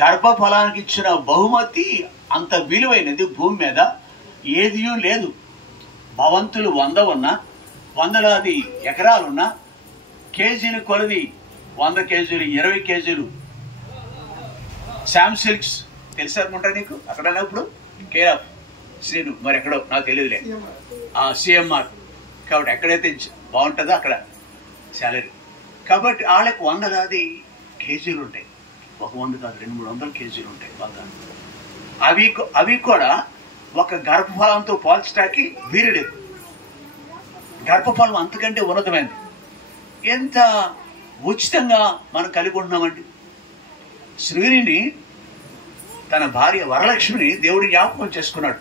గర్భఫలానికి ఇచ్చిన బహుమతి అంత విలువైనది భూమి మీద ఏదీ లేదు. భవంతులు 100 ఉన్నా, వందలాది ఎకరాలున్నా, కేజీలు కొలది 100 కేజీలు 20 కేజీలు శామ్ సిల్క్స్ తెలుసనుకుంటా నీకు. అక్కడ ఇప్పుడు కేర్ ఆఫ్ శ్రీను, మరి ఎక్కడో నాకు తెలియదులే, సిఎంఆర్. కాబట్టి ఎక్కడైతే బాగుంటుందో అక్కడ శాలరీ. కాబట్టి వాళ్ళకి 100లాది కేజీలు ఉంటాయి. ఒక 100 కాదు, 200-300 కేజీలు ఉంటాయి బంగారం. అవి కూడా ఒక గర్భఫలంతో పోల్చడానికి వీరులేదు. గర్భఫలం అంతకంటే ఉన్నతమైనది. ఎంత ఉచితంగా మనం కలిగి ఉంటున్నామండి. శ్రీని తన భార్య వరలక్ష్మిని దేవుడి జ్ఞాపకం చేసుకున్నాడు.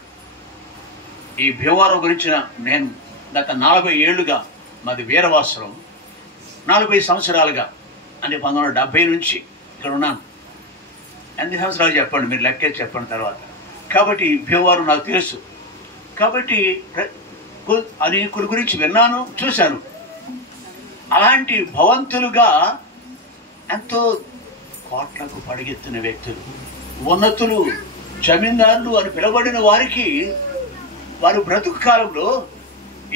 ఈ భీమవరం గురించిన నేను గత 40 ఏళ్లుగా మాది వీరవాసరం, 40 సంవత్సరాలుగా అంటే 1970 నుంచి ఇక్కడ ఉన్నాను. ఎన్ని సంవత్సరాలు చెప్పండి, మీరు లెక్కే చెప్పండి తర్వాత. కాబట్టి భీమవరం నాకు తెలుసు. కాబట్టి అనేకుల గురించి విన్నాను, చూశాను. అలాంటి భవంతులుగా ఎంతో కోట్లకు పడిగెత్తిన వ్యక్తులు, ఉన్నతులు, జమీందారులు అని పిలవబడిన వారికి వారు బ్రతుకు కాలంలో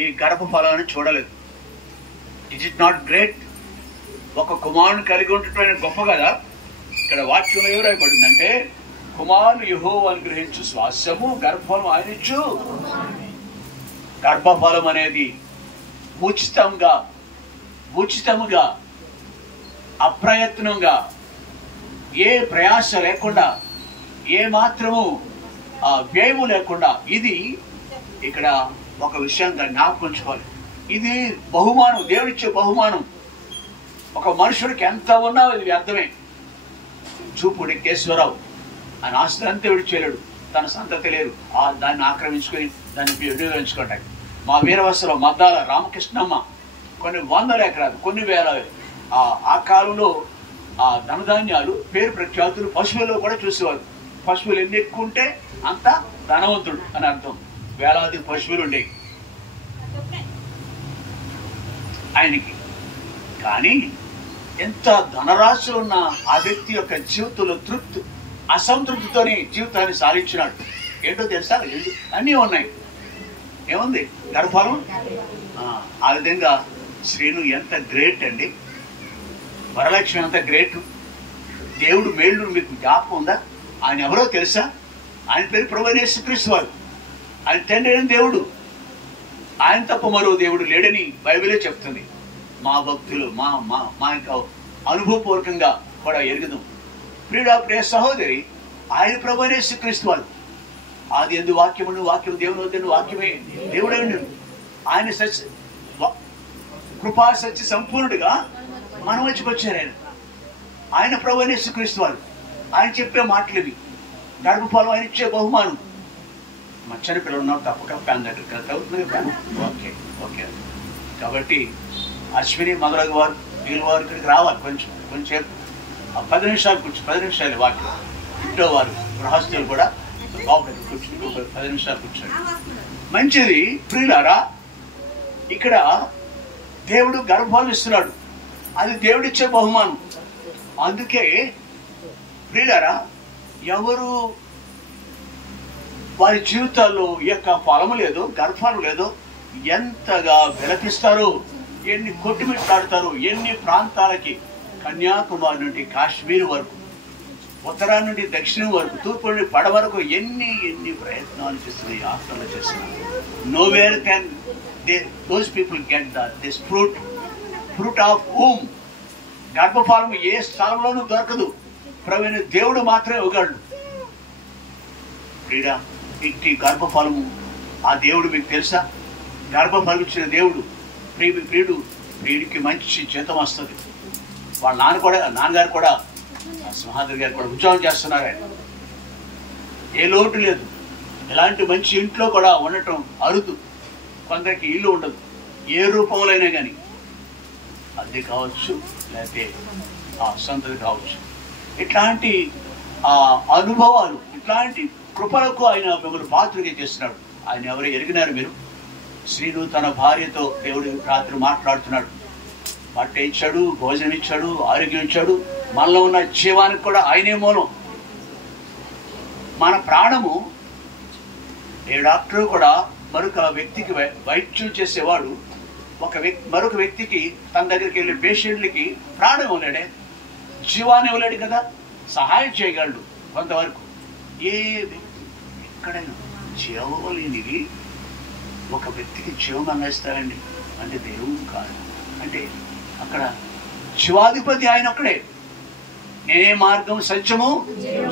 ఈ గర్భఫలాన్ని చూడలేదు. It is not great? ఒక కుమారుని కలిగి ఉండటం గొప్ప కదా. ఇక్కడ వాక్యంలో ఏం రాయబడిందంటే, కుమారులు యెహోవాను గ్రహించు స్వాస్యము, గర్భఫలం ఆయనిచ్చు. గర్భఫలం అనేది ఉచితముగా అప్రయత్నంగా, ఏ ప్రయాస లేకుండా, ఏ మాత్రము వ్యయము లేకుండా, ఇది ఇక్కడ ఒక విషయంగా జ్ఞాపకించుకోవాలి. ఇది బహుమానం, దేవుడిచ్చే బహుమానం. ఒక మనుషుడికి ఎంత ఉన్నా ఇది వ్యర్థమే. చూపుడి కేశవరావు ఆయన ఆస్తి అంతా విడిచేయలేడు, తన సంతతి లేరు, దాన్ని ఆక్రమించుకొని దాన్ని వినియోగించుకుంటాయి. మా వీరవసరం మద్దాల రామకృష్ణమ్మ కొన్ని 100 ఎకరాలు, కొన్ని వేల, ఆ కాలంలో ఆ ధనధాన్యాలు, పేరు ప్రఖ్యాతులు పశువుల్లో కూడా చూసేవారు. పశువులు ఎన్ని ఎక్కువ ఉంటే అంత ధనవంతుడు అని అర్థం. వేలాది పశువులు ఉండేవి ఆయనకి. కానీ ఎంత ధనరాశి ఉన్న ఆ వ్యక్తి యొక్క జీవితంలో అసంతృప్తితోనే జీవితాన్ని సాధించినాడు. ఏంటో తెలుసా? అన్నీ ఉన్నాయి. ఏముంది? గర్భఫలం. ఆ విధంగా శ్రీను ఎంత గ్రేట్ అండి. వరలక్ష్మి ఎంత గ్రేట్. దేవుడు మేళ్ళు మీకు జ్ఞాపకం ఉందా? ఆయన ఎవరో తెలుసా? ఆయన పేరు ప్రభువైన యేసుక్రీస్తు వారు. ఆయన తండ్రి అయిన దేవుడు. ఆయన తప్ప మరో దేవుడు లేడని బైబిలే చెప్తుంది. మా భక్తులు మా యొక్క అనుభవపూర్వకంగా కూడా ఎరుగుదాం. ప్రియ సహోదరి, ఆయన ప్రభువైన యేసుక్రీస్తు వారు. ఆది యందు వాక్యమును, వాక్యము దేవుని వద్దను, వాక్యమే దేవుడైన ఆయన కృపా సత్య సంపూర్ణుడిగా మనం వచ్చుకొచ్చారు. ఆయన ప్రభువైన యేసుక్రీస్తు వారు. ఆయన చెప్పే మాటలు ఇవి. గర్భఫలం ఆయన ఇచ్చే బహుమానం. మచ్చని పిల్లలు ఉన్నారు, తప్పక ఫ్యాన్ దగ్గర అవుతుంది. ఓకే. కాబట్టి అశ్విని మొదలగు వారు, వీళ్ళ వారు ఇక్కడికి రావాలి. కొంచెం 10 నిమిషాలు కూర్చొని, 10 నిమిషాలు వాక్యం. ఇంట్లో వారు గృహస్థులు కూడా బాగుంటుంది. కూర్చొని 10 నిమిషాలు కూర్చోండి. మంచిది. ప్రియులారా, ఇక్కడ దేవుడు గర్భఫలం ఇస్తున్నాడు. అది దేవుడిచ్చే బహుమానం. అందుకే ప్రియులారా, ఎవరు వారి జీవితాల్లో ఈ యొక్క ఫలము లేదో, గర్భఫలం లేదో ఎంతగా విలపిస్తారో, ఎన్ని కొట్టుమిట్లాడతారో, ఎన్ని ప్రాంతాలకి, కన్యాకుమారి నుండి కాశ్మీర్ వరకు, ఉత్తరాన్ని నుండి దక్షిణం వరకు, తూర్పు నుండి పడ వరకు ఎన్ని ప్రయత్నాలు చేస్తున్నాయి, యాత్రలు చేస్తున్నారు. Nowhere can those people get this fruit of whom. గర్భఫలం ఏ స్థలంలోనూ దొరకదు. ప్రవీణ దేవుడు మాత్రమే ఇవ్వగలడు. క్రీడ ఇంటి గర్భఫలము ఆ దేవుడు మీకు తెలుసా? గర్భఫలం ఇచ్చిన దేవుడు ప్రియుడికి మంచి జీతం వస్తుంది. వాళ్ళ నాన్నగారు కూడా సింహాద్రి గారు కూడా ఉద్యోగం చేస్తున్నారు. ఆయన ఏ లోటు లేదు. ఇలాంటి మంచి ఇంట్లో కూడా ఉండటం అరుదు. కొందరికి ఇల్లు ఉండదు. ఏ రూపంలో అయినా కానీ, అద్దె కావచ్చు, లేకపోతే సొంతది కావచ్చు. ఇట్లాంటి అనుభవాలు, ఇట్లాంటి కృపలకు ఆయన మిమ్మల్ని పాత్రగా చేస్తున్నాడు. ఆయన ఎవరు ఎరిగినారు మీరు? శ్రీను తన భార్యతో దేవుడు రాత్రి మాట్లాడుతున్నాడు. బట్ట ఇచ్చాడు, భోజనం ఇచ్చాడు, ఆరోగ్యం ఇచ్చాడు. మనలో ఉన్న జీవానికి కూడా ఆయనే మూలం. మన ప్రాణము ఏ డాక్టర్ కూడా మరొక వ్యక్తికి వైద్యం చేసేవాడు మరొక వ్యక్తికి తన దగ్గరికి వెళ్ళే పేషెంట్లకి ప్రాణం ఇవ్వలేడే, జీవాన్ని ఇవ్వలేడు కదా. సహాయం చేయగలడు కొంతవరకు. ఏ వ్యక్తి ఎక్కడైనా జీవం లేనివి ఒక వ్యక్తికి జీవం అందిస్తారండి అంటే దేవుడు కాదు. అంటే అక్కడ జీవాధిపతి ఆయన ఒక్కడే. నేనే మార్గం, సత్యము,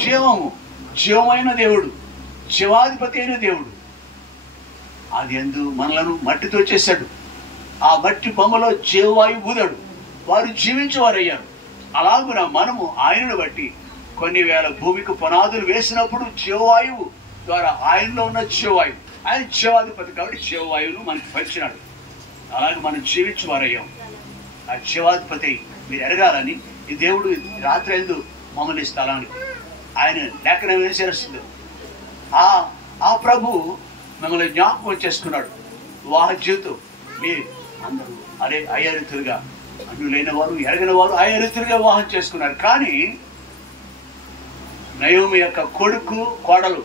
జీవము. జీవమైన దేవుడు, జీవాధిపతి అయిన దేవుడు. అది ఎందు మనలను మట్టితో చేశాడు. ఆ మట్టి బొమ్మలో జీవవాయువు ఊదాడు, వారు జీవించేవారయ్యారు. అలాగున మనము ఆయనను బట్టి కొన్ని వేల భూమికి పునాదులు వేసినప్పుడు జీవవాయువు ద్వారా ఆయనలో ఉన్న జీవవాయువు, ఆయన జీవాధిపతి కాబట్టి జీవవాయువును మనకి పంచినాడు. అలాగే మనం జీవించేవారయ్యాం. ఆ జీవాధిపతి మీరు ఎరగాలని ఈ దేవుడు రాత్రి ఎందు మమ్మల్ని స్థలానికి ఆయన లేఖనం వేసేస్తుంది. ఆ ప్రభు మిమ్మల్ని జ్ఞాపకం చేసుకున్నాడు. వివాహ జీవితం మీ అందరూ అయ్యరీతులుగా, అన్యులైన వారు, ఎరగిన వారు అయ్యరీతులుగా వివాహం చేసుకున్నారు. కానీ నయోమి యొక్క కొడుకు, కోడలు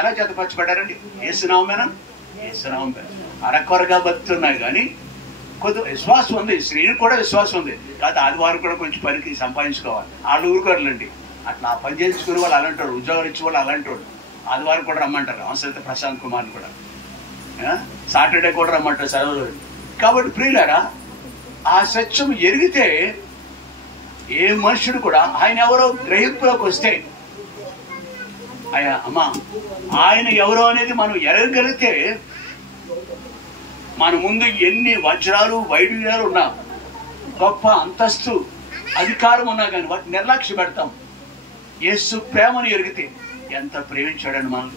ఎలా జతపరచబడ్డారండి? ఏసునామేనా? ఏసునామం. అరకొరగా బతుకుతున్నాయి కానీ కొద్ది విశ్వాసం ఉంది. స్త్రీని కూడా విశ్వాసం ఉంది. కాదు ఆదివారం కూడా కొంచెం పనికి సంపాదించుకోవాలి. వాళ్ళు ఊరుకోరులండి. అట్లా పని చేసుకునే వాళ్ళు అలాంటాడు, ఉద్యోగాలు ఇచ్చే వాళ్ళు అలాంటాడు. ఆదివారం కూడా రమ్మంటారు. అవసరమైతే ప్రశాంత్ కుమార్ని కూడా సాటర్డే కూడా రమ్మంటారు సెలవులు. కాబట్టి ప్రియులారా, ఆ సత్యం ఎరిగితే ఏ మనుషుడు కూడా ఆయన ఎవరో గ్రహింపులోకి వస్తే అమ్మా ఆయన ఎవరో అనేది మనం ఎరగలిగితే మన ముందు ఎన్ని వజ్రాలు, వైడూర్యాలు ఉన్నా, గొప్ప అంతస్తు, అధికారం ఉన్నా కానీ వాటిని నిర్లక్ష్య పెడతాం. యేసు ప్రేమను ఎరిగితే ఎంత ప్రేమించాడని మనం.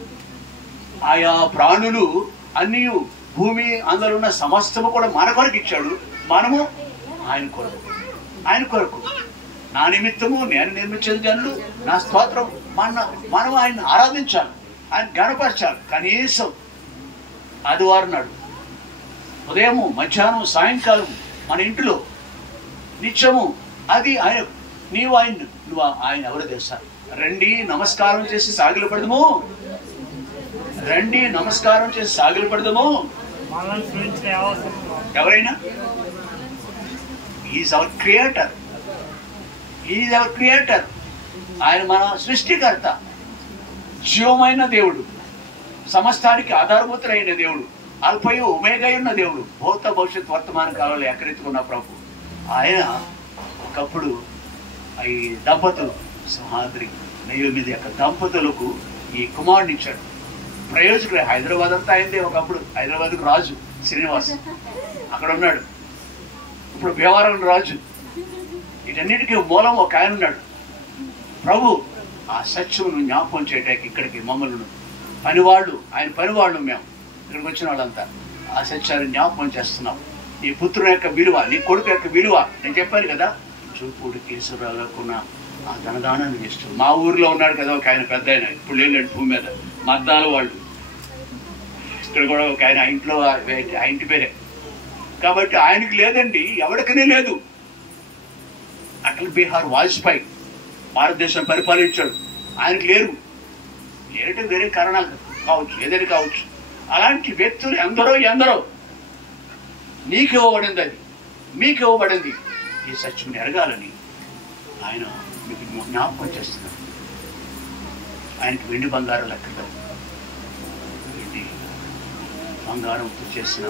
ఆయా ప్రాణులు అన్నీ, భూమి అందులో ఉన్న సమస్తము కూడా మన కొరకు ఇచ్చాడు. మనము ఆయన కొరకు, ఆయన కొరకు. నా నిమిత్తము నేను నిర్మించిన జనులు నా స్తోత్రం. మనం ఆయన ఆరాధించాలి, ఆయన గణపరచాలి. కనీసం ఆదివారం నాడు ఉదయము, మధ్యాహ్నం, సాయంకాలం మన ఇంటిలో నిత్యము అది ఆయన. నువ్వు ఆయన ఎవరో తెలుసా? రండి నమస్కారం చేసి సాగిలు పడదము, రండి నమస్కారం చేసి సాగిలు పడదము. ఎవరైనా is our creator, is our creator. ఆయన మన సృష్టికర్త, జీవమైన దేవుడు, సమస్తానికి ఆధారభూతులైన దేవుడు, అల్పయు ఒమేగా ఉన్న దేవుడు, భూత భవిష్యత్ వర్తమాన కాలంలో ఎక్కడెత్తుకున్న ప్రభు. ఆయన ఒకప్పుడు ఈ దంపతులు, సింహాద్రి నయోమి యొక్క దంపతులకు ఈ కుమారుని ఇచ్చాడు. ప్రయోజకుడు. హైదరాబాద్ అంతా అయిందే. ఒకప్పుడు హైదరాబాద్కు రాజు శ్రీనివాస్ అక్కడ ఉన్నాడు. ఇప్పుడు భీమవరం రాజు. వీటన్నిటికీ మూలం ఒక ఆయన ఉన్నాడు. ప్రభు ఆ సత్యమును జ్ఞాపకం చేయడానికి ఇక్కడికి మమ్మల్ని పనివాళ్ళు, ఆయన పనివాళ్ళు మేము ఇక్కడికి వచ్చిన వాళ్ళంతా ఆ సత్యాన్ని జ్ఞాపకం చేస్తున్నాం. నీ పుత్రుని యొక్క విలువ, నీ కొడుకు యొక్క విలువ నేను చెప్పాను కదా. చూపుడు కేశవరావుకున్న ఆ ధనదానాన్ని చేస్తూ మా ఊర్లో ఉన్నాడు కదా ఒక ఆయన, పెద్ద ఆయన, ఇప్పుడు లేదండి భూమి మీద, మద్దాల వాళ్ళు. ఇక్కడ కూడా ఒక ఆయన ఇంట్లో ఆ ఇంటి పేరే. కాబట్టి ఆయనకి లేదండి, ఎవరికనే లేదు. అటల్ బిహారీ వాజ్పేయి భారతదేశం పరిపాలించాడు, ఆయనకు లేరు. లేరంటే వేరే కారణాలు కావచ్చు, ఏదైనా కావచ్చు. అలాంటి వ్యక్తులు ఎందరో నీకు ఇవ్వబడింది, అది మీకు ఇవ్వబడింది. ఈ సత్యం ఎరగాలని ఆయన మీకు జ్ఞాపకం చేస్తున్నారు. ఆయనకి వెండి బంగారం లెక్కలు, వెండి బంగారంతో చేసిన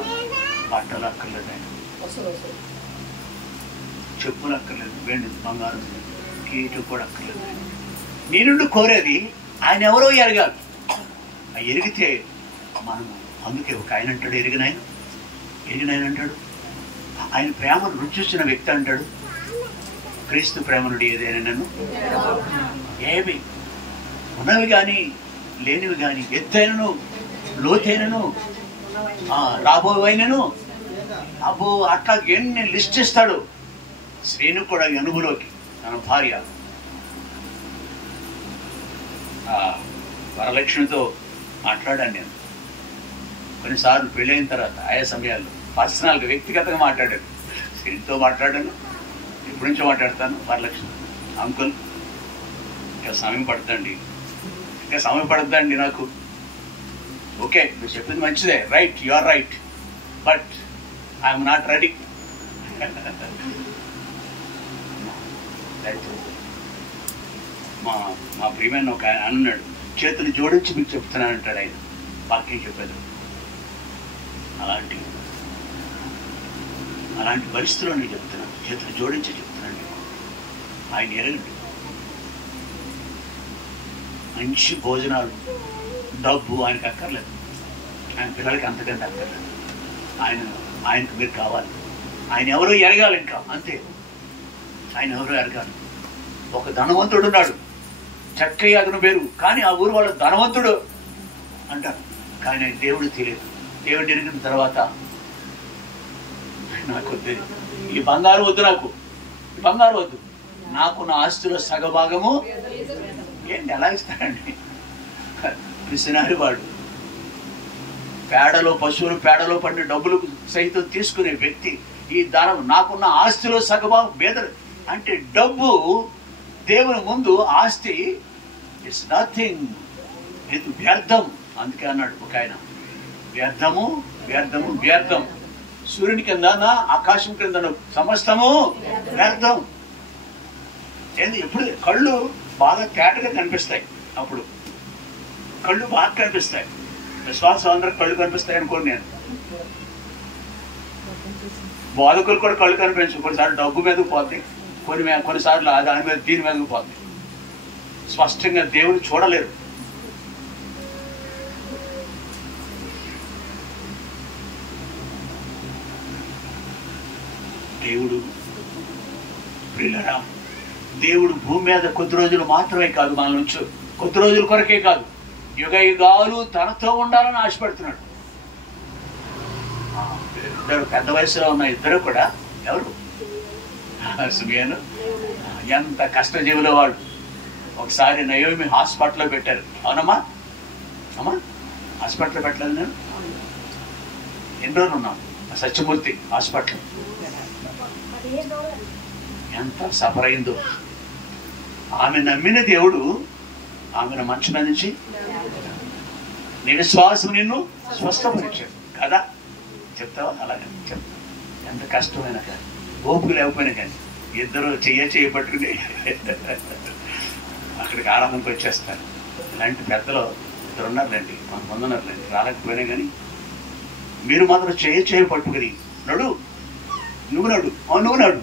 బట్టలు అక్కర్లేదు, ఆయన చెప్పులు అక్కర్లేదు, వెండి బంగారం కీటు కూడా అక్కర్లేదు. నీ నుండి కోరేది ఆయన ఎవరో ఎరగాలి. ఎరిగితే మనం, అందుకే ఒక ఆయన అంటాడు, ఎరిగినాయన అంటాడు. ఆయన ప్రేమను రుచిస్తున్న వ్యక్తి అంటాడు, క్రీస్తు ప్రేమనుడు ఏదైనా నన్ను ఏమి ఉన్నవి కానీ లేనివి కానీ, ఎత్తైనను లోతైనను రాబోయైనను అబ్బో అట్లా ఎన్ని లిస్ట్ ఇస్తాడు. శ్రీను కూడా అనుభూలోకి తన భార్య వరలక్ష్మితో మాట్లాడాను నేను కొన్నిసార్లు. పెళ్ళైన తర్వాత ఆయా సమయాల్లో పర్సనల్గా వ్యక్తిగతంగా మాట్లాడాను. శ్రీనితో మాట్లాడాను, ఎప్పటి నుంచో మాట్లాడతాను. వరలక్ష్మి అంకుల్ ఇంకా సమయం పడుతుంది, ఇంకా సమయం పడద్దండి నాకు. ఓకే, మీరు చెప్పింది మంచిదే, right, you are right, but I'm not ready. మా ప్రియమైన ఒక ఆయన అన్నాడు, చేతులు జోడించి మీకు చెప్తున్నానంటాడు ఆయన, వాక్యం చెప్పాడు. అలాంటి పరిస్థితుల్లో నేను చెప్తున్నాను, చేతులు జోడించి చెప్తున్నాను నీకు. ఆయన ఎరగండి. మంచి భోజనాలు, డబ్బు ఆయనకు అక్కర్లేదు, ఆయన పిల్లలకి అంతకంటే అక్కర్లేదు. ఆయనకు మీరు కావాలి. ఆయన ఎవరో ఎరగాలి, ఇంకా అంతే. ఆయన ఎవరో ఎరగాలి. ఒక ధనవంతుడు ఉన్నాడు, చక్కయ్య అతను పేరు, కానీ ఆ ఊరు వాళ్ళు ధనవంతుడు అంటారు, కానీ ఆయన దేవుడు తెలియదు. దేవుడు ఎరిగిన తర్వాత నాకు వద్దు, ఈ బంగారు వద్దు, నాకు ఈ బంగారు వద్దు, నాకు నా ఆస్తిలో సగభాగము. ఏంటి ఎలా ఇస్తాడండి? పిసినారి వాడు. పేడలో, పశువులు పేడలో పడిన డబ్బులు సైతం తీసుకునే వ్యక్తి ఈ దానం, నాకున్న ఆస్తిలో సగభాగం బేదరు అంటే డబ్బు దేవుని ముందు ఆస్తి ఇట్స్ నథింగ్, ఇది వ్యర్థం. అందుకే అన్నాడు ఒక ఆయన, వ్యర్థము వ్యర్థము వ్యర్థం, సూర్యుని కింద ఆకాశం కింద సమస్తము వ్యర్థం. ఏంది? ఎప్పుడు కళ్ళు బాగా తేటగా కనిపిస్తాయి, అప్పుడు కళ్ళు బాగా కనిపిస్తాయి. విశ్వాసం అందరికి కళ్ళు కనిపిస్తాయి అనుకోండి. నేను బోధకులు కూడా కళ్ళు కనిపించు, కొన్నిసార్లు డబ్బు మీదకి పోతాయి, కొన్నిసార్లు దాని మీద దీని మీదకి పోతాయి. స్పష్టంగా దేవుడు చూడలేరు. దేవుడు ప్రియులారా, దేవుడు భూమి మీద కొద్ది రోజులు మాత్రమే కాదు, మన నుంచి కొద్ది రోజుల కొరకే కాదు, యుగ యుగాలు తనతో ఉండాలని ఆశపడుతున్నాడు. ఇద్దరు పెద్ద వయసులో ఉన్న ఇద్దరు కూడా ఎవరు? సుమియాను ఎంత కష్టజీవుల వాడు. ఒకసారి నయోమి హాస్పిటల్లో పెట్టారు. అవునమ్మా? అమ్మా హాస్పిటల్లో పెట్టలేదు నేను. ఎన్ని రోజులు ఉన్నాం సత్యమూర్తి హాస్పిటల్. ఎంత సఫర్ అయిందో. ఆమె నమ్మిన దేవుడు ఆమెను మంచున నుంచి నీ విశ్వాసం నిన్ను స్వస్థపరిచాడు కదా. చెప్తావా? అలాగే చెప్తా. ఎంత కష్టమైనా కానీ, ఓపిక లేకపోయినా కానీ, ఇద్దరు చెయ్యి పట్టుకుని అక్కడికి ఆరాధనకు వచ్చేస్తారు. ఇలాంటి పెద్దలు ఇద్దరు ఉన్నారులేండి, కొంతమంది ఉన్నారులేండి, రాలేకపోయినా కానీ మీరు మాత్రం చెయ్యి పట్టుకుని నడు, నువ్వు నడు, నువ్వు నడు,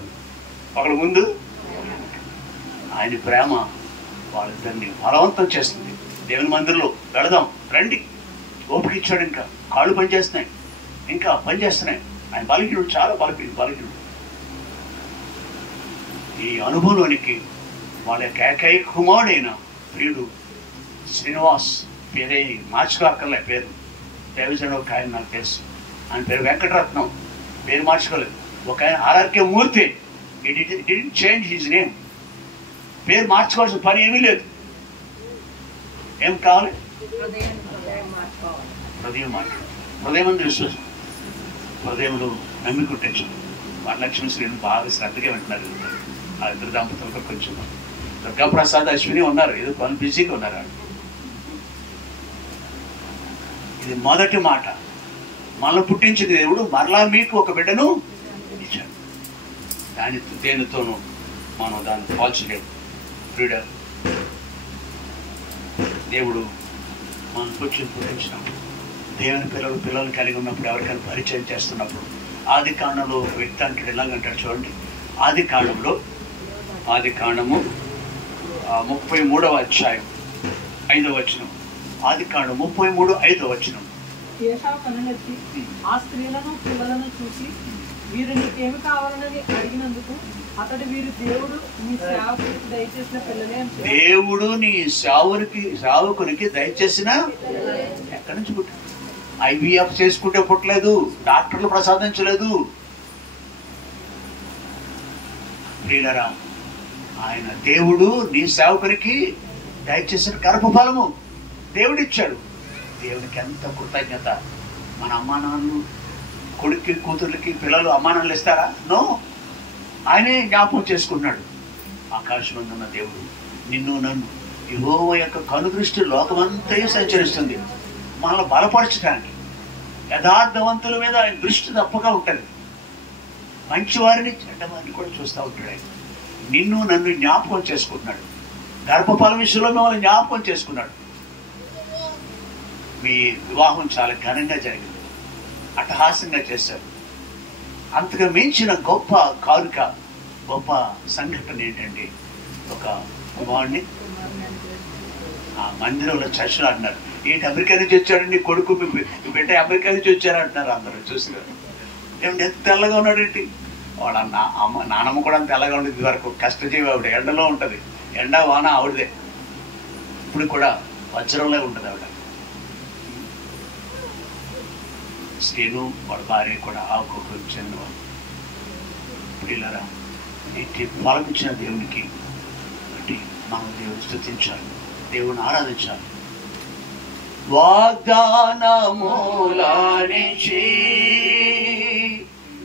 ఒకళ్ళ ముందు. ఆయన ప్రేమ వాళ్ళిద్దరిని బలవంతం చేస్తుంది. దేవుని మందిరంలో వెళదాం రండి, ఓపిక ఇచ్చాడు. ఇంకా కాళ్ళు పనిచేస్తున్నాయి, ఇంకా పనిచేస్తున్నాయి. ఆయన బలహీనుడు, చాలా బలహీనుడు. ఈ అనుభవంలోనికి వాళ్ళ యొక్క ఏకైక కుమారుడైన ప్రియుడు శ్రీనివాస్, పేరే మార్చుకోక్కర్లే పేరు. దేవజన ఒక ఆయన నాకు తెలుసు, ఆయన పేరు వెంకటరత్నం, పేరు మార్చుకోలేదు. ఒక ఆయన RRK Murthy, didn't change his name. పేరు మార్చుకోవాల్సిన పని ఏమీ లేదు. ఏం కావాలి? హృదయం మాట, హృదయం అందు విశ్వాసం, హృదయంలో నమ్మికుంటే వరలక్ష్మి శ్రీని బాగా శ్రద్ధగా వింటున్నారు. ఆ ఇద్దరు దంపతులకు కొంచెం దుర్గాప్రసాద్, అశ్విని ఉన్నారు, ఏదో పని బిజీగా ఉన్నారు. ఇది మొదటి మాట. మనల్ని పుట్టించిన దేవుడు మరలా మీకు ఒక బిడ్డను ఇచ్చాడు. దేనితోనూ మనం దాన్ని పోల్చలేము. ఫ్రీడమ్ దేవుడు మనం పుట్టించినప్పుడు, దేవుని పిల్లలు కలిగి ఉన్నప్పుడు, ఎవరికైనా పరిచయం చేస్తున్నప్పుడు, ఆది కాండంలో ఒక వ్యక్తి అంటాడు, ఎలాగంటాడు చూడండి. ఆది కాండము 33వ అధ్యాయం 5వ వచనం. ఆది కాండం 33, 5వ వచనం. ఏశావు కన్నులెత్తి ఆ స్త్రీలను పిల్లలను చూసి, వీరు నీకేమి కావాలన్నది అడిగినందుకు అతడు, వీరు దేవుడు నీ సేవకునికి దయచేసిన పిల్లలే. దేవుడు నీ సేవకునికి దయచేసిన, ఎక్కడి నుంచి పుట్టాడు? ఐవీఎఫ్ చేసుకుంటే పుట్టలేదు, డాక్టర్లు ప్రసాదించలేదు. ప్రియులరా, ఆయన దేవుడు నీ సేవకునికి దయచేసిన గర్భఫలము దేవుడిచ్చాడు. దేవునికి ఎంత కృతజ్ఞత. మన అమ్మా నాన్నలు, కొడుక్కి కూతుర్లకి పిల్లలు అమ్మా నాన్నలు ఇస్తారా? నో, ఆయనే జ్ఞాపకం చేసుకున్నాడు. ఆకాశమందున్న దేవుడు నిన్ను నన్ను యెహోవా యొక్క కనుదృష్టి లోకమంతా సంచరిస్తుంది మనల్ని బలపరచడానికి. యథార్థవంతుల మీద ఆయన దృష్టి తప్పగా ఉంటుంది. మంచివారిని చెడ్డవారిని కూడా చూస్తూ ఉంటాడు ఆయన. నిన్ను నన్ను జ్ఞాపకం చేసుకుంటున్నాడు. గర్భఫలం విషయంలో మిమ్మల్ని జ్ఞాపకం చేసుకున్నాడు. మీ వివాహం చాలా ఘనంగా జరిగింది, అట్టహాసంగా చేశారు. అంతగా మించిన గొప్ప కానుక, గొప్ప సంఘటన ఏంటంటే, ఒక కుమారుడిని ఆ మందిరంలో చర్చలు అంటున్నారు. ఏంటి అమెరికా నుంచి వచ్చాడండి కొడుకు, మీ బిడ్డ అమెరికా నుంచి వచ్చారంటున్నారు అందరూ. చూసినారు ఏమిటి ఎంత తెల్లగా ఉన్నాడేంటి. వాళ్ళ నానమ్మ కూడా తెల్లగా ఉండేది. ఇది వరకు కష్టజీవి ఆవిడ, ఎండలో ఉంటుంది, ఎండ వాన ఆవిడదే. ఇప్పుడు కూడా వజ్రంలో ఉంటుంది ఆవిడ. శ్రీను వాళ్ళ భార్య కూడా ఆవుకోకు చెందినవాడు. పిల్లరా, ఇంటి ఫలమిచ్చిన దేవునికి బట్టి మనం దేవుని స్తుతించాలి, దేవుని ఆరాధించాలి. వాగ్దానములనిచి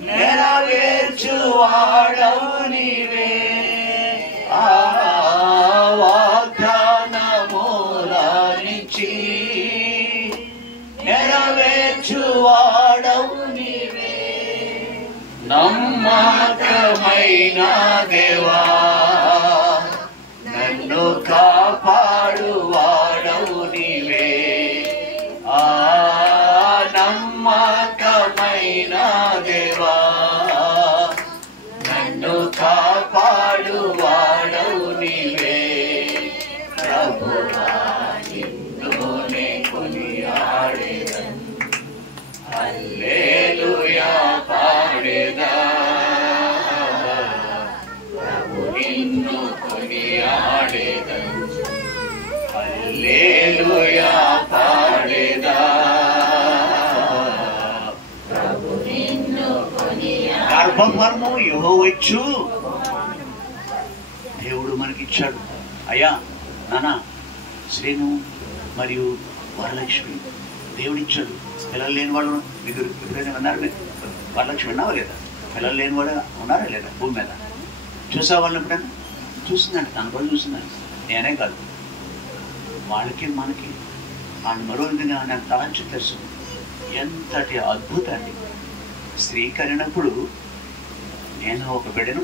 నెరవేర్చువాడవు నీవే. వాగ్దానములనిచి నెరవేర్చువాడవు నీవే. నమ్మకమైన దేవా, నన్ను కాపాడువాడవు నీవే. నమ్మకమైన దేవా, నన్ను కాపాడువాడవు నీవే. ప్రభువా నిన్నునే కొనియాడెదను, హల్లెలూయా పాడెదా. ప్రభు నిన్ను కొనియాడెదను, హల్లెలూయా పాడెదా. గర్భఫలము యెహోవా ఇచ్చు. దేవుడు మనకిచ్చాడు. అయ్యా నాన్న శ్రీను మరియు వరలక్ష్మి దేవుడిచ్చాడు. పిల్లలు లేని వాళ్ళు మీకు ఎప్పుడైనా ఉన్నారు? మీరు వరలక్ష్మి విన్నావా లేదా? పిల్లలు లేని వాళ్ళు ఉన్నారా లేదా భూమి మీద? చూసా వాళ్ళని ఎప్పుడైనా? చూసిందండి, తన కూడా చూసిందండి. నేనే కాదు, వాళ్ళకి మనకి ఆయన మరో విధంగా నాకు తలంచి తెలుసు. ఎంతటి అద్భుతాన్ని స్త్రీ కనినప్పుడు నేను ఒక బిడ్డను,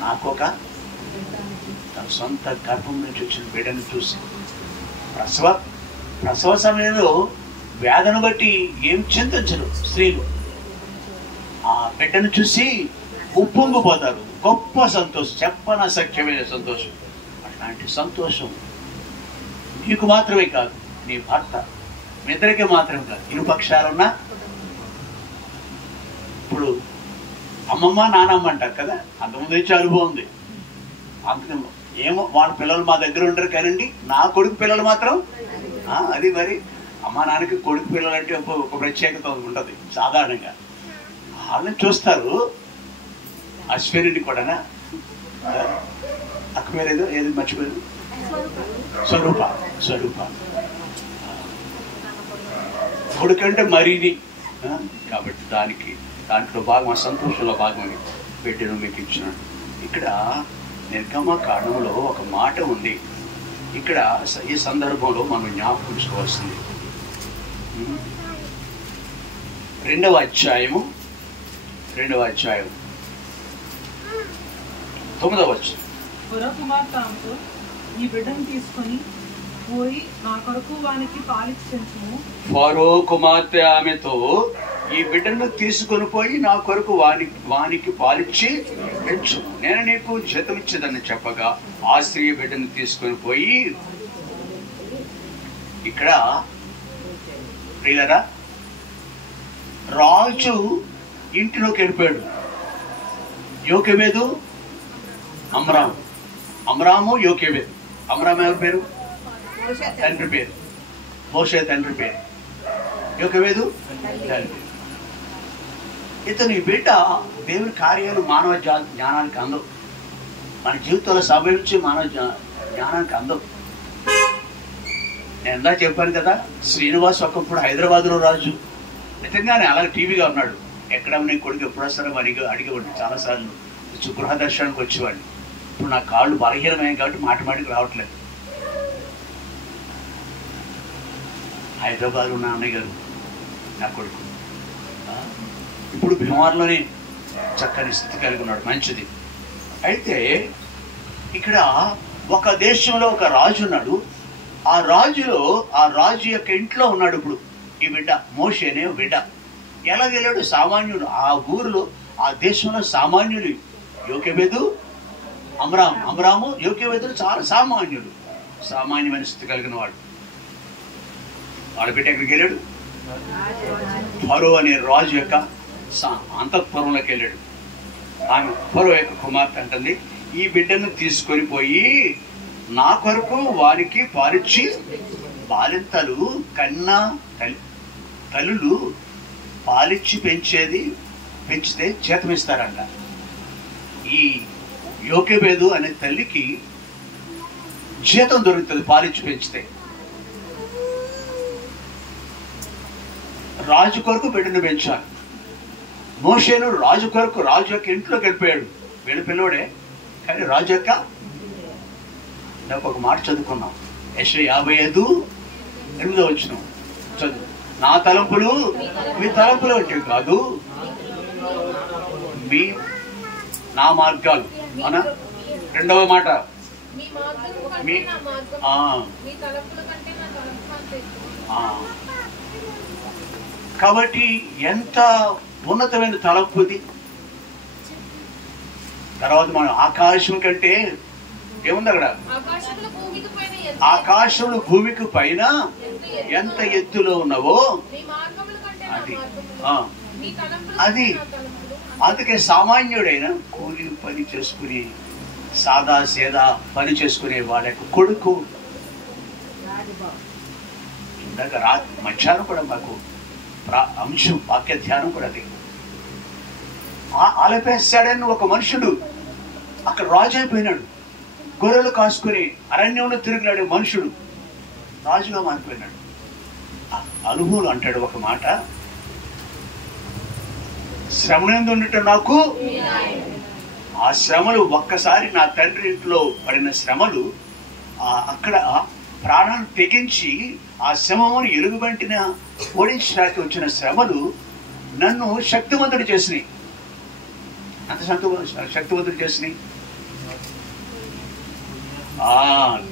నాకొక తన సొంత గర్భం నుంచి వచ్చిన బిడ్డను చూసి ప్రసవ సమయంలో వేదన బట్టి ఏం చింతించరు స్త్రీలు. ఆ బిడ్డను చూసి ఉప్పొంగిపోతారు. గొప్ప సంతోషం, చెప్పనసఖ్యమైన సంతోషం. అట్లాంటి సంతోషం నీకు మాత్రమే కాదు, నీ భర్త మీ ఇద్దరికే మాత్రమే కాదు, ఇరుపక్షాలున్నా. ఇప్పుడు అమ్మమ్మ నానమ్మ అంటారు కదా, అంతకుముందు నుంచి అనుభవం ఉంది. అంతకు ఏమో వాళ్ళ పిల్లలు మా దగ్గర ఉంటారు కానండి, నా కొడుకు పిల్లలు మాత్రం అది మరి అమ్మ నాన్నకి కొడుకు పిల్లలు అంటే ఒక ప్రత్యేకత ఉంటుంది సాధారణంగా. వాళ్ళని చూస్తారు. అశ్విని కూడా అక్క పేరు ఏది మర్చిపోయింది, స్వరూప. కొడుకంటే మరీది కాబట్టి దాంట్లో భాగం, సంతోషంలో భాగం పెట్టిన మీకు ఇచ్చినాడు. ఇక్కడ నిర్గమకాండంలో ఒక మాట ఉంది. ఇక్కడ ఈ సందర్భంలో మనం జ్ఞాపకించుకోవాల్సింది 2వ అధ్యాయము 9వ వచనం. కుమార్తె ఆమెతో, ఈ బిడ్డను తీసుకొని పోయి నా కొరకు వానికి పాలిచ్చి పెంచుము. ఫరో కుమార్తె ఆమెతో, ఈ బిడ్డను తీసుకొని పోయి నా కొరకు వానికి పాలిచ్చి పెంచు, నేను నీకు జీతమిచ్చేదని చెప్పగా ఆ స్త్రీ బిడ్డను తీసుకొని పోయి. ఇక్కడ ప్రియులరా, రాజు ఇంటిలోకి వెళ్ళిపోయాడు. యోకెబేదు, అమ్రాము యోకెబేదు. అమ్రాము ఎవరి పేరు? తండ్రి పేరు. మోషే తండ్రి పేరు. యోకెబేదు తండ్రి. ఇతని బిడ్డ దేవుని కార్యాలు మానవ జ్ఞానానికి అందవు. మన జీవితంలో సంభవించి మానవ జ్ఞానానికి అందవు. నేను ఎందా చెప్పాను కదా, శ్రీనివాస్ ఒకప్పుడు హైదరాబాద్లో రాజు. నిజంగానే అలాగే టీవీగా ఉన్నాడు. ఎక్కడ నీ కొడుకు ఎప్పుడు వస్తారో మరి అడిగేవాడిని చాలాసార్లు. గృహ దర్శనానికి వచ్చేవాడిని. ఇప్పుడు నా కాళ్ళు బలహీనమే కాబట్టి మాటికి రావట్లేదు. హైదరాబాద్ ఉన్న అన్నయ్య గారు నా కొడుకు ఇప్పుడు భీమవరంలోనే చక్కని స్థితి కలిగి ఉన్నాడు, మంచిది. అయితే ఇక్కడ ఒక దేశంలో ఒక రాజు ఉన్నాడు. ఆ రాజు యొక్క ఇంట్లో ఉన్నాడు ఇప్పుడు ఈ బిడ్డ, మోషే అనే బిడ్డ. ఎలా వెళ్ళాడు? సామాన్యుడు. ఆ ఊరిలో ఆ దేశంలో సామాన్యులు యోకెబెదు, అమ్రాము యోకెబెదులు చాలా సామాన్యుడు, సామాన్యమైన స్థితి కలిగిన వాడు. వాడు బిడ్డ ఎక్కడికి వెళ్ళాడు? ఫరో అనే రాజు యొక్క అంతఃపురంలోకి వెళ్ళాడు. ఆమె ఫరో యొక్క కుమార్తె అంటుంది, ఈ బిడ్డను తీసుకొని పోయి నా కొరకు వారికి పాలిచ్చి, బాలింతలు కన్నా తల్లులు పాలిచ్చి పెంచితే జీతమిస్తారంట. ఈ యోకెబెదు అనే తల్లికి జీతం దొరుకుతుంది పాలిచ్చి పెంచితే. రాజు కొరకు బిడ్డను పెంచాలి. మోషేను రాజు కొరకు రాజు యొక్క ఇంట్లోకి వెళ్ళిపోయాడు. వీళ్ళ పిల్లోడే కానీ రాజు యొక్క ఒక మాట చదువుకున్నాం, యెషయా 55:8 చదువు. నా తలంపులు మీ తలంపులు అంటే కాదు, నా మార్గాలు అన. రెండవ మాట కాబట్టి ఎంత ఉన్నతమైన తలంపుది. తర్వాత మనం ఆకాశం కంటే ఏముంది అక్కడ? ఆకాశములు భూమికి పైన ఎంత ఎత్తులో ఉన్నావో అది. అందుకే సామాన్యుడైన కూలి పని చేసుకుని సాదా సేదా పని చేసుకునే వాళ్ళ కొడుకు ఇందాక మధ్యాహ్నం కూడా మాకు అంశం వాక్య ధ్యానం కూడా అది. ఆలపేస్తాడని ఒక మనుషుడు అక్కడ రాజు అయిపోయినాడు. గొర్రెలు కాసుకుని అరణ్యంలో తిరిగినాడు మనుషుడు, రాజుగా మారిపోయినాడు. అనుభవం అంటాడు ఒక మాట, శ్రమనందు ఉండటం నాకు. ఆ శ్రమలు ఒక్కసారి నా తండ్రి ఇంట్లో పడిన శ్రమలు, అక్కడ ప్రాణాలు తెగించి ఆ శ్రమను ఎలుగుబంటిన ఓడించడానికి వచ్చిన శ్రమలు నన్ను శక్తివంతుడు చేసినాయి. అంత శక్తివంతుడు చేసినాయి.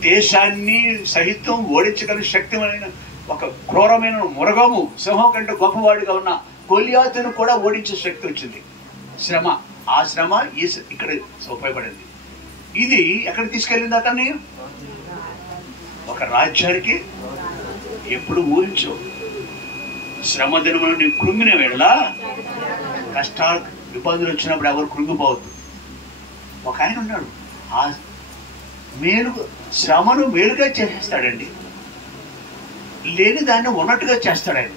దేశాన్ని సహితం ఓడించగల శక్తిమైన ఒక క్రూరమైన మృగము, సింహం కంటే గొప్పవాడిగా ఉన్న గొలియాతును కూడా ఓడించే శక్తి వచ్చింది. శ్రమ, ఆ శ్రమ ఇక్కడ ఉపయోగపడింది. ఇది ఎక్కడ తీసుకెళ్ళింది? అతన్ని ఒక రాజ్యానికి. ఎప్పుడు ఊహించు, శ్రమ దినములు నీవు కృంగిన వేళ, కష్టాలు ఇబ్బందులు వచ్చినప్పుడు ఎవరు కృంగిపోవద్దు. ఒక ఆయన ఉన్నాడు, ఆ శ్రమను మేలుగా చేసేస్తాడండి, లేని దాన్ని ఉన్నట్టుగా చేస్తాడు ఆయన.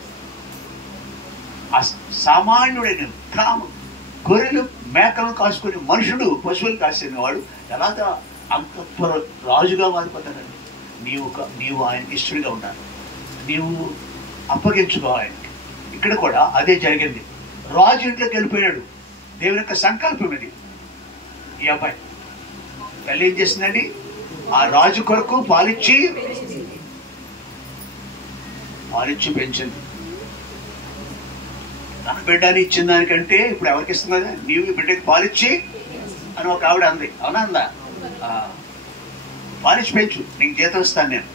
ఆ సామాన్యుడైన గొర్రెలు మేకలను కాసుకుని మనుషుడు పశువులు కాసిన వాడు ఎలాగా అంత రాజుగా మారిపోతాడండి. నీవు ఆయనకి ఇష్టడిగా ఉండాలి, నీవు అప్పగించుకోవాలి. ఇక్కడ కూడా అదే జరిగింది. రాజు ఇంట్లోకి వెళ్ళిపోయాడు. దేవుని యొక్క సంకల్పం ఇది. ఈ అబ్బాయి తల్లి ఏం చేసిందండి? ఆ రాజు కొరకు పాలిచ్చి పెంచింది. తన బిడ్డని ఇచ్చిన దానికంటే ఇప్పుడు ఎవరికి ఇస్తుంది కదా, నీవు ఈ బిడ్డకి పాలిచ్చి అని ఒక ఆవిడ అంది. అవునా? అందా? పాలిచ్చి పెంచు, నీకు జీతం ఇస్తాను నేను.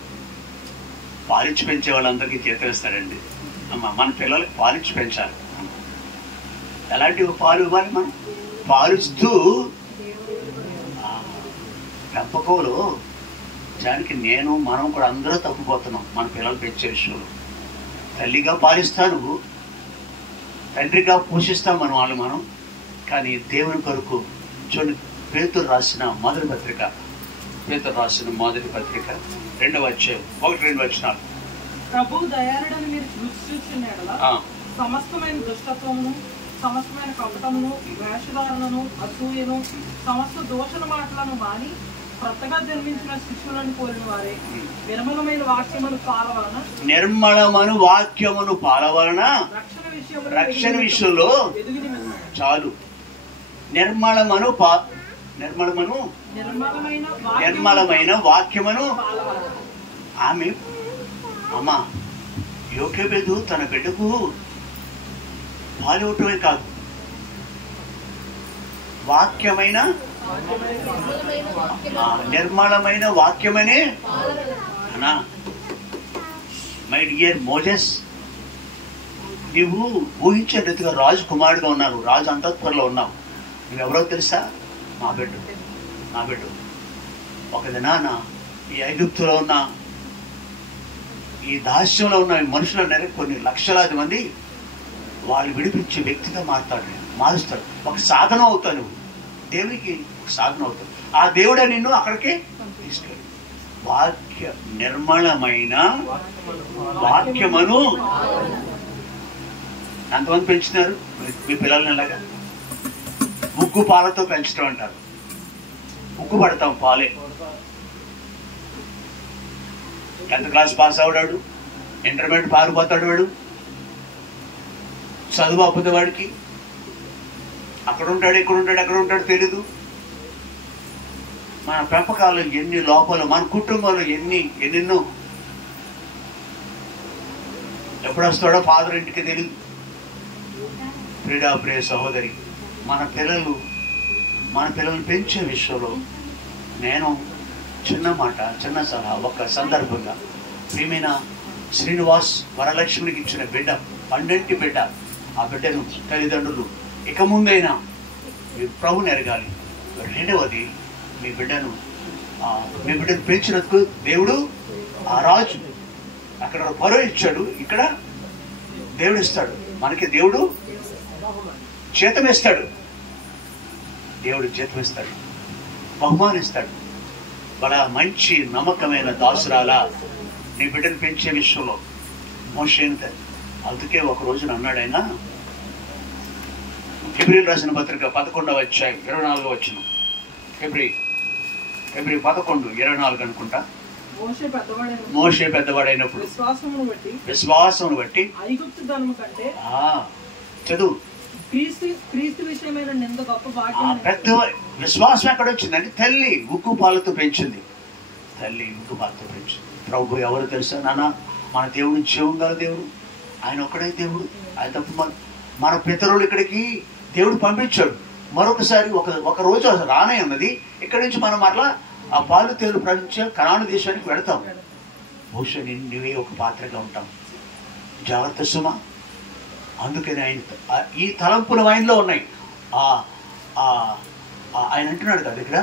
పాలిచ్చి పెంచే వాళ్ళందరికీ జీతం ఇస్తాడండి. మన పిల్లలకి పాలిచ్చి పెంచాలి. ఎలాంటి పాలు ఇవ్వాలి? మనం పాలిస్తూ పెంపకంలో దానికి మనం కూడా అందరూ తప్పిపోతున్నాం మన పిల్లలు పెంచే విషయంలో. తల్లిగా పాలిస్తాను, తండ్రిగా పోషిస్తాం మనం. కానీ దేవుని కొరకు చూడండి, పేతురు రాసిన మొదటి పత్రిక 2వ అధ్యాయం 1-2 వచనాలు. ప్రభు దయాళుడని మీరు చూస్తున్నాడు. సమస్తమైన దుష్టత్వమును, సమస్తమైన కపటమును, వేషధారణను, అసూయను, సమస్త దోషణ మాటలను మాని కొత్తగా జన్మించిన శిశువులను పోలిన వారే నిర్మలమైన వాక్యమును పాలవలన రక్షణ విషయంలో చాలు. నిర్మలమను నిర్మలమను నిర్మలమైన నిర్మలమైన వాక్యమును. ఆమె అమ్మ యోకేబేదు తన బిడ్డకు పాలివ్వటమే కాదు, వాక్యమైన నిర్మలమైన వాక్యమనే అనా. మై డియర్ మోజెస్, నువ్వు ఊహించేట్టుగా రాజు కుమారుడుగా ఉన్నావు, రాజు అంతఃపురంలో ఉన్నావు. నువ్వెవరో తెలుసా? మా బిడ్డ. ఒక దినాన ఈ ఐగుప్తులో ఉన్న, ఈ దాస్యంలో ఉన్న మనుషులు కొన్ని లక్షలాది మంది వాళ్ళు విడిపించే వ్యక్తిగా మారుస్తాడు. ఒక సాధనం అవుతావు నువ్వు, దేవునికి ఒక సాధనం అవుతావు. ఆ దేవుడే నిన్ను అక్కడికి తీసుకెళ్ళి నిర్మలమైన వాక్యమును. ఎంతమంది పెంచుతున్నారు మీ పిల్లల్ని? అలాగా ఉగ్గు పాలతో పెంచడం అంటారు. ఉగ్గు పడతాం పాలే. 10th క్లాస్ పాస్ అవుతాడు, ఇంటర్మీడియట్ పారిపోతాడు వాడు, చదువు అప్పుతుంది వాడికి. అక్కడ ఉంటాడు, ఎక్కడ ఉంటాడు తెలీదు. మన పెంపకాలు ఎన్ని లోపాలు, మన కుటుంబంలో ఎన్నెన్నో. ఎప్పుడు వస్తాడో ఫాదర్ ఇంటికి తెలియదు. ప్రియ సహోదరి, మన పిల్లలు పెంచే విషయంలో నేను చిన్న సలహా, ఒక సందర్భంగా ప్రియమైన శ్రీనివాస్ వరలక్ష్మికి ఇచ్చిన బిడ్డ, పండంటి బిడ్డ. ఆ బిడ్డను తల్లిదండ్రులు ఇక ముందైనా మీ ప్రభుని ఎరగాలి. రెండవది, మీ బిడ్డను పెంచినందుకు దేవుడు, ఆ రాజు అక్కడ పరో ఇచ్చాడు, ఇక్కడ దేవుడు ఇస్తాడు. మనకి దేవుడు జీతం ఇస్తాడు, బహుమానిస్తాడు. బడా మంచి నమ్మకమైన దాసురాల నీ బిడ్డను పెంచే విషయంలో మోషేను. అందుకే ఒక రోజున అన్నాడు ఆయన, హెబ్రీయులకు రాసిన పత్రిక 11వ అధ్యాయం 24వ వచనం. హెబ్రీ 11:24 అనుకుంటా. మోషే పెద్దవాడైనప్పుడు విశ్వాసమును బట్టి ఐగుప్తు ధనము కంటే చదువు క్రీస్తు విషయమైన నింద గొప్ప భాగ్యం. పెద్ద విశ్వాసం ఎక్కడ వచ్చిందంటే తల్లి ఉగ్గు పాలతో పెంచింది. ప్రభు ఎవరు తెలుసా నాన్న? మన దేవుడు జీవం గల దేవుడు, ఆయన ఒక్కడే దేవుడు. ఆయన తప్ప మన పితరులు ఇక్కడికి దేవుడు పంపించాడు. మరొకసారి ఒక రోజు రానే ఉన్నది. ఇక్కడి నుంచి మనం మరలా ఆ పాలు తేలు ప్రవహించే కనాను దేశానికి వెళతాం. బహుశా నువ్వే ఒక పాత్రగా ఉంటాం. జాగ్రత్త సుమా. అందుకని ఆయన ఈ తలంపుల ఆయనలో ఉన్నాయి. ఆయన అంటున్నాడు కదా ఇక్కడ,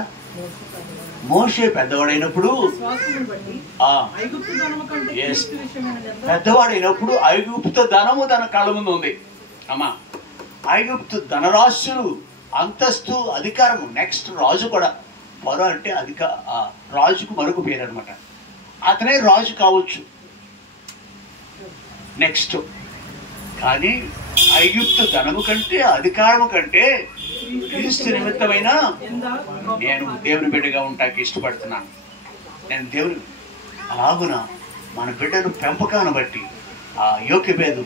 మోషే పెద్దవాడైనప్పుడు ఐగుప్తు ధనము తన కళ్ళ ముందు ఉంది. అమ్మా, ఐగుప్తు ధనరాశులు, అంతస్తు, అధికారము. నెక్స్ట్ రాజు కూడా. పరో అంటే రాజుకు మరొక పేరు అనమాట. అతనే రాజు కావచ్చు నెక్స్ట్. కానీ ఐగుప్తు ధనము కంటే, అధికారము కంటే క్రీస్తు నిమిత్తమైన నేను దేవుని బిడ్డగా ఉంటాకి ఇష్టపడుతున్నాను. నేను దేవుని అలాగున మన బిడ్డను పెంపకాన్ని బట్టి ఆ యోక్యభేదు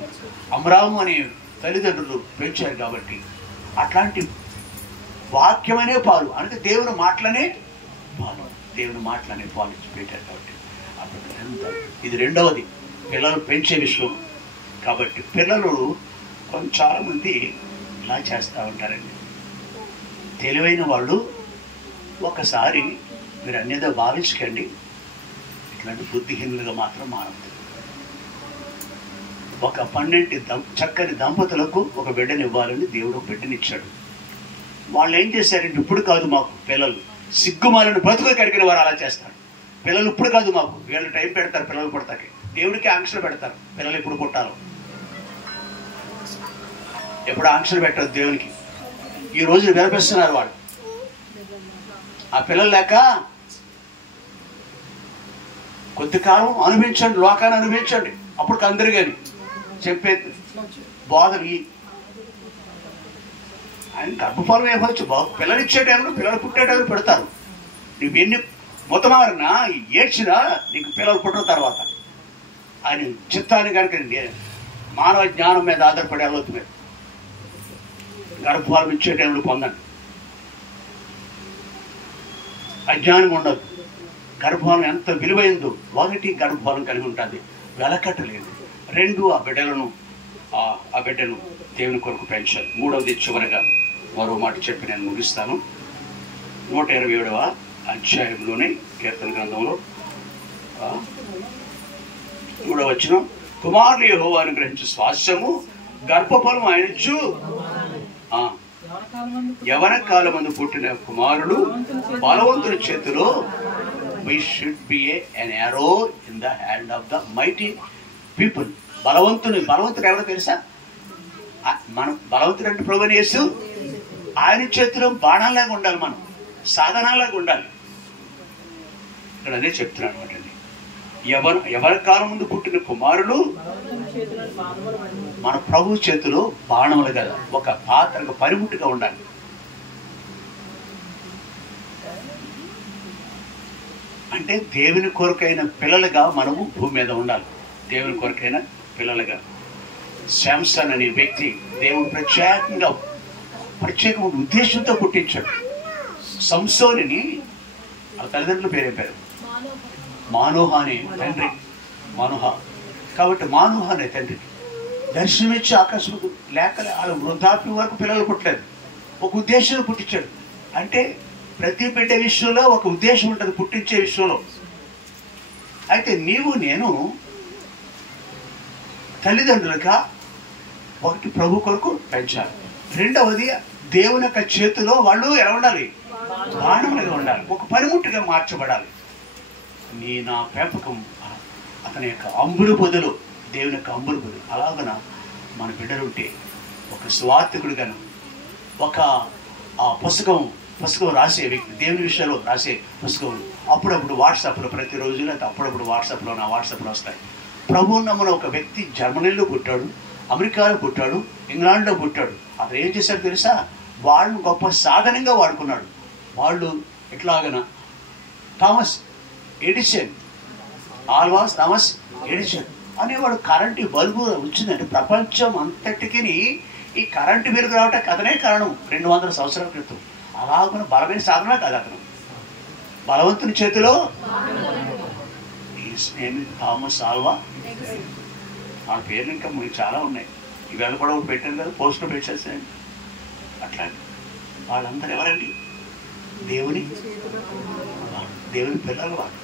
అమరాము అనే తల్లిదండ్రులు పెంచారు కాబట్టి అట్లాంటి వాక్యమనే పాలు, అంటే దేవుని మాటలనే పాలు ఇచ్చి పెట్టారు కాబట్టి ఇది రెండవది పిల్లలు పెంచే విషయం. కాబట్టి పిల్లలు చాలా మంది ఇలా చేస్తూ ఉంటారండి. తెలివైన వాళ్ళు ఒకసారి మీరు అన్నేదో భావించకండి, ఇట్లాంటి బుద్ధిహీనులుగా మాత్రం మారదు. ఒక 12 చక్కని దంపతులకు ఒక బిడ్డని ఇవ్వాలని దేవుడు ఒక బిడ్డనిచ్చాడు. వాళ్ళు ఏం చేశారంటే, ఇప్పుడు కాదు మాకు పిల్లలు, సిగ్గుమాలను బ్రతుకు కడిగిన వారు అలా చేస్తారు. పిల్లలు ఇప్పుడు కాదు మాకు, వీళ్ళు టైం పెడతారు పిల్లలు పుడతాకి. దేవుడికి ఆంక్షలు పెడతారు, పిల్లలు ఎప్పుడు పుట్టాలో. ఎప్పుడు ఆంక్షలు పెట్టరు దేవునికి. ఈ రోజు వినిపిస్తున్నారు వాళ్ళు. ఆ పిల్లలు లేక కొద్ది కాలం అనుభవించండి, లోకాన్ని అనుభవించండి, అప్పుడు అందరు కానీ చెప్పే బోధలు. ఆయన గర్భఫలం ఇవ్వచ్చు, పిల్లలు ఇచ్చే టైంలో, పిల్లలు పుట్టే టైంలో పెడతారు. నువ్వు ఎన్ని మొత్తమారినా ఏడ్చినా నీకు పిల్లలు పుట్టిన తర్వాత ఆయన చిత్తాన్ని కనుక మానవ జ్ఞానం మీద ఆధారపడి అలవద్దు. మీరు గర్భఫలం ఇచ్చే టైంలో పొందండి. అజ్ఞానం ఉండదు. గర్భఫలం ఎంత విలువైందో, ఒకటి గర్భఫలం కలిగి ఉంటుంది, వెలకట్టలేదు. రెండు ఆ బిడ్డను దేవుని కొరకు పెంచాలి. మూడవది చివరగా మరో మాట చెప్పి నేను ముగిస్తాను. 127వ అధ్యాయంలోనే కీర్తన గ్రంథంలో 3వ వచనం, కుమారులు యెహోవా అనుగ్రహించు స్వాస్థ్యము, గర్భఫలం ఆయనిచ్చు. యవన కాలమందు పుట్టిన కుమారుడు బలవంతుని చేతిలో, we should be an arrow in the hand of the mighty people. బలవంతుడు ఎవరో తెలుసా? మనం బలవంతుడు అంటే ప్రభువైన యేసు. ఆయన చేతిలో బాణంలాగా ఉండాలి, మనం సాధనాలాగా ఉండాలి. ఇక్కడ అదే చెప్తున్నాను అనమాట. ఎవరి కాలం ముందు పుట్టిన కుమారులు మన ప్రభు చేతిలో బాణములు కదా, ఒక పాత్రకు పరిముట్టుగా ఉండాలి. అంటే దేవుని కొరకైన పిల్లలుగా మనము భూమి మీద ఉండాలి. దేవుని కొరకైన పిల్లలుగా. శాంసన్ అనే వ్యక్తి దేవుడు ప్రత్యేకమైన ఉద్దేశంతో పుట్టించాడు. సంసోనిని ఆ తల్లిదండ్రుల పేరు చెప్పారు, మానోహ అనే తండ్రి. మానోహ కాబట్టి మానోహ అనే తండ్రి దర్శనమిచ్చి ఆకస్మిక లేక వాళ్ళ వృద్ధాప్యం వరకు పిల్లలు పుట్టలేదు, ఒక ఉద్దేశంలో పుట్టించాడు. అంటే ప్రతి బిడ్డ విషయంలో ఒక ఉద్దేశం ఉంటుంది, పుట్టించే విషయంలో. అయితే నీవు నేను తల్లిదండ్రులుగా ఒకటి ప్రభు కొరకు పెంచాలి. రెండవది దేవుని యొక్క చేతిలో వాళ్ళు ఎలా ఉండాలి? బాణములుగా ఉండాలి, ఒక పనిముట్టుగా మార్చబడాలి. నా పెంపకం అతని యొక్క అంబులు పొదులు, దేవుని యొక్క అంబులు పొదులు. అలాగన మన బిడ్డలుంటే ఒక స్వార్థకుడిగాను, ఒక పుస్తకం రాసే వ్యక్తి, దేవుని విషయాల్లో రాసే పుస్తకం అప్పుడప్పుడు వాట్సాప్లో, ప్రతిరోజు లేదా అప్పుడప్పుడు నా వాట్సాప్లో వస్తాయి. ప్రభు నమ్మన ఒక వ్యక్తి జర్మనీలో పుట్టాడు, అమెరికాలో పుట్టాడు, ఇంగ్లాండ్లో పుట్టాడు. అతను ఏం చేశాడు తెలుసా? వాళ్ళని గొప్ప సాధనంగా వాడుకున్నాడు. వాళ్ళు ఎట్లాగన థామస్ ఎడిసన్ అనేవాడు కరెంటు బల్బు వచ్చిందంటే ప్రపంచం అంతటికి ఈ కరెంటు వెలుగు రావటానికి అతనే కారణం. 200 సంవత్సరాల క్రితం. అలాగ బలమైన సాధన కాదు అతను, బలవంతుని చేతిలో. థామస్ ఆల్వా, ఆ పేర్లు ఇంకా మీకు చాలా ఉన్నాయి. ఈవేళ కూడా పెట్టాను కదా, పోస్టులో పెట్టేసాను. అట్లా వాళ్ళందరూ ఎవరండి? దేవుని పిల్లలు వాళ్ళు.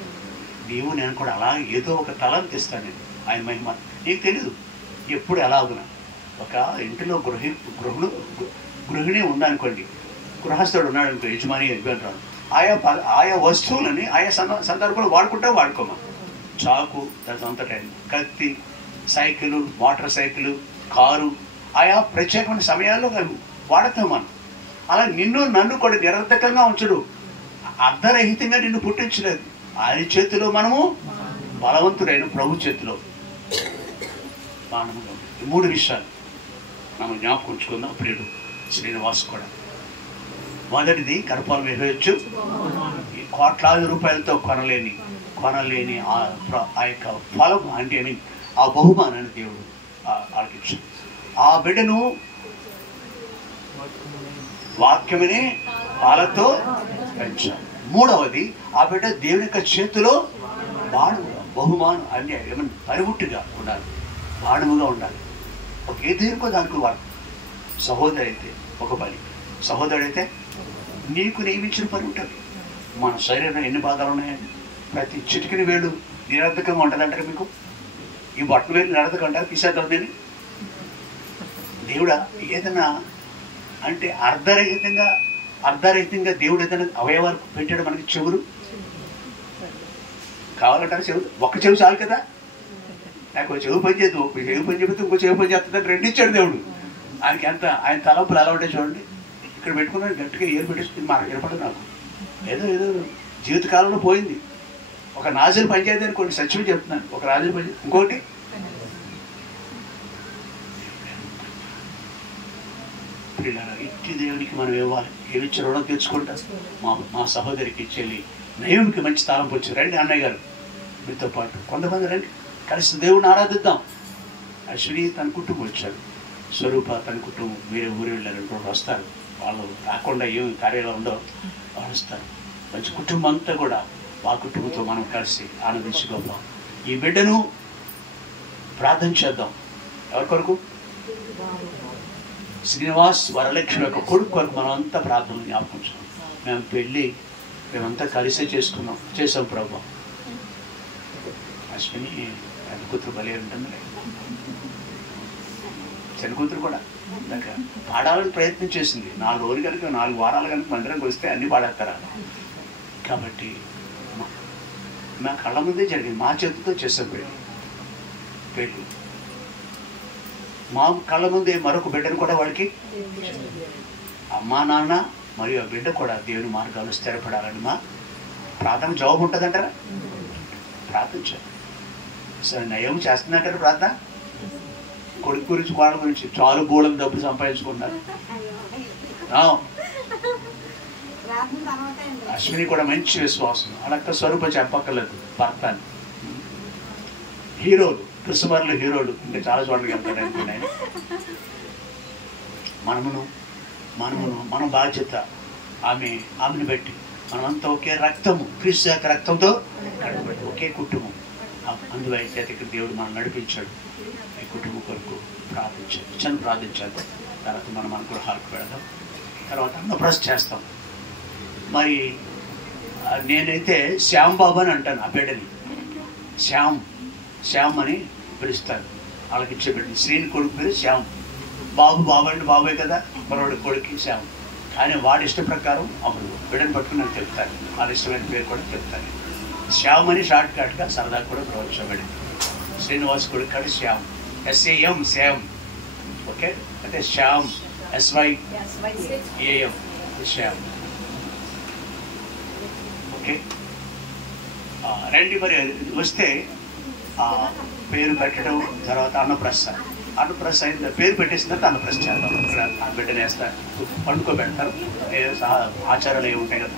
నీవు నేను కూడా అలా ఏదో ఒక తలంత ఇస్తాను నేను, ఆయన మహిమ. నీకు తెలీదు ఎప్పుడు ఎలాగునా. ఒక ఇంటిలో గృహిణి ఉందనుకోండి, గృహస్థుడు ఉన్నాడు అనుకో, యజమాని అంటారు. ఆయా వస్తువులని ఆయా సందర్భాలు వాడుకోమా. చాకు దాని అంత టైం, కత్తి, సైకిల్, మోటార్ సైకిల్, కారు, ఆయా ప్రత్యేకమైన సమయాల్లో వాడతాం మనం. అలా నన్ను కూడా నిరర్థకంగా ఉంచడు. అర్ధరహితంగా నిన్ను పుట్టించలేదు. ఆయన చేతిలో మనము బలవంతుడైన ప్రభు చేతిలో బాణముగా. ఈ 3 విషయాలు మనం జ్ఞాపకం ఉంచుకుందాం. ప్రియుడు శ్రీనివాస్ కూడా మొదటిది గర్భఫలం ఇవ్వచ్చు. కోట్లాది రూపాయలతో కొనలేని ఆ యొక్క ఫలం అంటే ఆ బహుమానాన్ని దేవుడు ఆలకించాడు. ఆ బిడ్డను వాక్యమనే పాలతో పెంచాలి. మూడవది ఆ బిడ్డ దేవుని యొక్క చేతిలో బాణముగా, బహుమానం అంటే ఏమన్నా పరిముట్టుగా ఉండాలి, బాణముగా ఉండాలి. ఒకే దేనికో దానికి వాడు. సహోదరైతే ఒక పని, సహోదరుడైతే నీకు నియమించిన పని ఉంటుంది. మన శరీరంలో ఎన్ని భాగాలు ఉన్నాయండి? ప్రతి చిటికిని వేళ్ళు నిరర్థకంగా ఉంటుంది అంటారు మీకు. ఈ బట్టలు వేలు నిరర్థకం అంటారు, తీసేద్దాం దీన్ని. దేవుడా ఏదైనా అంటే అర్ధరహితంగా దేవుడు ఏదైనా అవయవాలు పెట్టాడు మనకి. చెవులు కావాలంటారు, చెవులు ఒక్క చెవి చాలు కదా. నాకు చెవి పని చేద్దు, ఒక చెవి పని చెబితే ఇంకో చెవి పని చేస్తుందని 2 ఇచ్చాడు దేవుడు. ఆయనకి ఎంత ఆయన తలంపులు ఎలా ఉంటాయి చూడండి. ఇక్కడ పెట్టుకున్నాడు, గట్టిగా ఏరు పెట్టేస్తుంది. మాకు ఏర్పడదు. నాకు ఏదో జీవితకాలంలో పోయింది. ఒక నాజులు పనిచేయదు అనుకోండి, సత్యం చెప్తున్నాను. ఒక రాజులు పని, ఇంకోటి ఇట్టి దేవునికి మనం ఇవ్వాలి. ఏమిచ్చి రుణం తెచ్చుకుంటా. మా సహోదరికి చెల్లి నయోమికి మంచి తాళంపు వచ్చి, రండి అన్నయ్య గారు మీతో పాటు కొంతమంది రండి, కలిసి దేవుడిని ఆరాధిద్దాం. అశ్విని తన కుటుంబం వచ్చాడు, స్వరూప తన కుటుంబం వేరే ఊరు వెళ్ళారు. వస్తారు వాళ్ళు రాకుండా ఏమి కార్యాలు ఉండవు, వాళ్ళు వస్తారు. మంచి కుటుంబం అంతా కూడా మా కుటుంబంతో మనం కలిసి ఆనందించుకుందాం. ఈ బిడ్డను ప్రార్థన చేద్దాం. ఎవరి కొరకు? శ్రీనివాస్ వరలక్ష్మి యొక్క కొడుకు కొరకు మనం అంతా ప్రార్థన జ్ఞాపకం. మేము పెళ్ళి మేమంతా కలిసే చేసాం ప్రభు. అశ్విని పెద్ద కూతురు బలి ఉంటుంది, చిన్న కూతురు కూడా దగ్గర పాడాలని ప్రయత్నం చేసింది. 4 రోజులు కనుక 4 వారాలు కనుక మందిరంకి వస్తే అన్ని పాడేస్తారా. కాబట్టి మా కళ్ళ ముందే జరిగింది, మా చేతితో చేసాం పెళ్ళి. మా కళ్ళ ముందే మరొక బిడ్డను కూడా వాడికి అమ్మా నాన్న మరియు ఆ బిడ్డ కూడా దేవుని మార్గాలు స్థిరపడాలని మా ప్రార్థన జవాబు ఉంటుందంటారా? ప్రార్థించారు. సరే నయం చేస్తున్నట్టారు ప్రార్థన. కొడుకు గురించి వాళ్ళ గురించి చాలు బోళం డబ్బులు సంపాదించుకున్నారు. అశ్విని కూడా మంచి విశ్వాసం, అడక్క స్వరూపం చెప్పక్కర్లేదు. భర్త హీరోలు, క్రిస్మస్లో హీరోలు ఇంకా చాలా చోట్లకి వెళ్తాడు అనుకున్నాను. మన బాధ్యత ఆమెను బట్టి మనమంతా ఒకే రక్తము, క్రీస్తు యొక్క రక్తంతో ఒకే కుటుంబం. అందువైతే ఇక్కడ దేవుడు మనం నడిపించాడు. ఈ కుటుంబం కొరకు ప్రార్థించాలి. తర్వాత మనం మన గృహాలకు వెళదాం. తర్వాత అన్నప్రాస చేస్తాం. మరి నేనైతే శ్యామ్ బాబు అని అంటాను. ఆ బిడ్డని శ్యామ్ అని పిలుస్తాను. వాళ్ళకి ఇచ్చే బిడ్డని. శ్రీని కొడుకు పేరు శ్యామ్. బాబు అంటే బాబే కదా, మరొకటి కొడుకు శ్యామ్. కానీ వాడి ఇష్ట ప్రకారం అప్పుడు బిడ్డను పట్టుకుని నేను చెప్తాను. వాళ్ళ ఇష్టమైన పేరు కూడా చెప్తాను. శ్యామ్ అని షార్ట్ కట్గా సరదా కూడా ప్రవహించబడింది. శ్రీనివాస్ కొడుకు కాదు శ్యామ్, SAM శ్యామ్. ఓకే, అంటే శ్యామ్ SYAM శ్యామ్. ఓకే, రండి. మరి వస్తే పేరు పెట్టడం, తర్వాత అన్నప్రస్థ అయిన పేరు పెట్టేసిన తర్వాత అన్నప్రస్థ చేద్దాం. ఇక్కడ ఆ బిడ్డను వేస్తారు, పండుకోబెడతారు. ఆచారాలు ఏమి ఉంటాయి కదా.